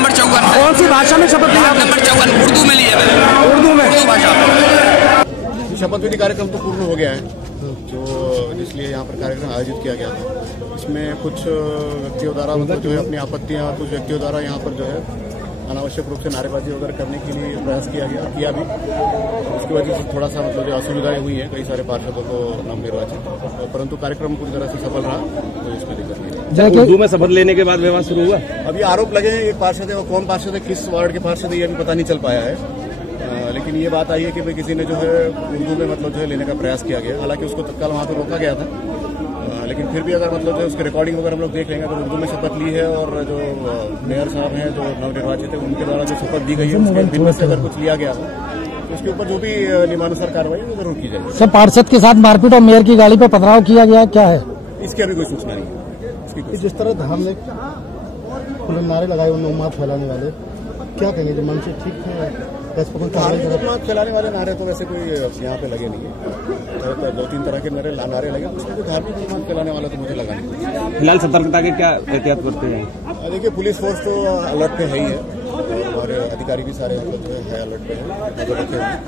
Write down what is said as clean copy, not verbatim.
Number 54। कौन सी भाषा में शपथ लिया? नंबर 54 उर्दू में लिया मैंने। उर्दू में? उर्दू भाषा। शपथ विधि कार्यक्रम तो पूर्ण हो गया है, जो इसलिए यहाँ पर कार्यक्रम आयोजित किया गया था। इसमें कुछ व्यक्तियों द्वारा मतलब जो है अपनी आपत्तियाँ, कुछ व्यक्तियों द्वारा यहाँ पर जो है अनावश्यक रूप से नारेबाजी वगैरह करने के लिए प्रयास किया भी। उसकी वजह से थोड़ा सा मतलब जो असुविधाएं हुई है कई सारे पार्षदों को नवनिर्वाचित, परंतु कार्यक्रम पूरी तरह से सफल रहा, तो इसमें दिक्कत नहीं। उर्दू में शपथ लेने के बाद विवाद शुरू हुआ। अभी आरोप लगे हैं, एक पार्षद है, वो कौन पार्षद है, किस वार्ड के पार्षद है, ये अभी पता नहीं चल पाया है। लेकिन ये बात आई है कि भाई किसी ने जो है उर्दू में मतलब जो है लेने का प्रयास किया गया। हालांकि उसको तत्काल वहां पर रोका गया था, लेकिन फिर भी अगर मतलब जो उसकी रिकॉर्डिंग वगैरह हम लोग देख लेंगे, अगर उर्दू में शपथ ली है और जो मेयर साहब हैं जो नवनिर्वाचित है उनके द्वारा जो शपथ दी गई है उसके भिन्न से अगर कुछ लिया गया हो तो उसके ऊपर जो भी नियमानुसार कार्रवाई वो जरूर की जाएगी। सर, पार्षद के साथ मारपीट और मेयर की गाड़ी पर पथराव किया गया, क्या है इसकी अभी कोई सूचना नहीं है। जिस तरह धार्मिक नारे लगाए उन्हें उम्माद फैलाने वाले, क्या कहेंगे, जो मन से ठीक है? धार्मिक फैलाने वाले नारे तो वैसे कोई यहाँ पे लगे नहीं है। 2-3 तरह के नारे लगे, उसमें कोई धार्मिक उन्माद फैलाने वाला तो मुझे लगा नहीं। फिलहाल सतर्कता के क्या एहतियात करते हैं? देखिए, पुलिस फोर्स तो अलर्ट पे है ही है और अधिकारी भी सारे मतलब जो है अलर्ट पे है, नजर रखे हुए हैं।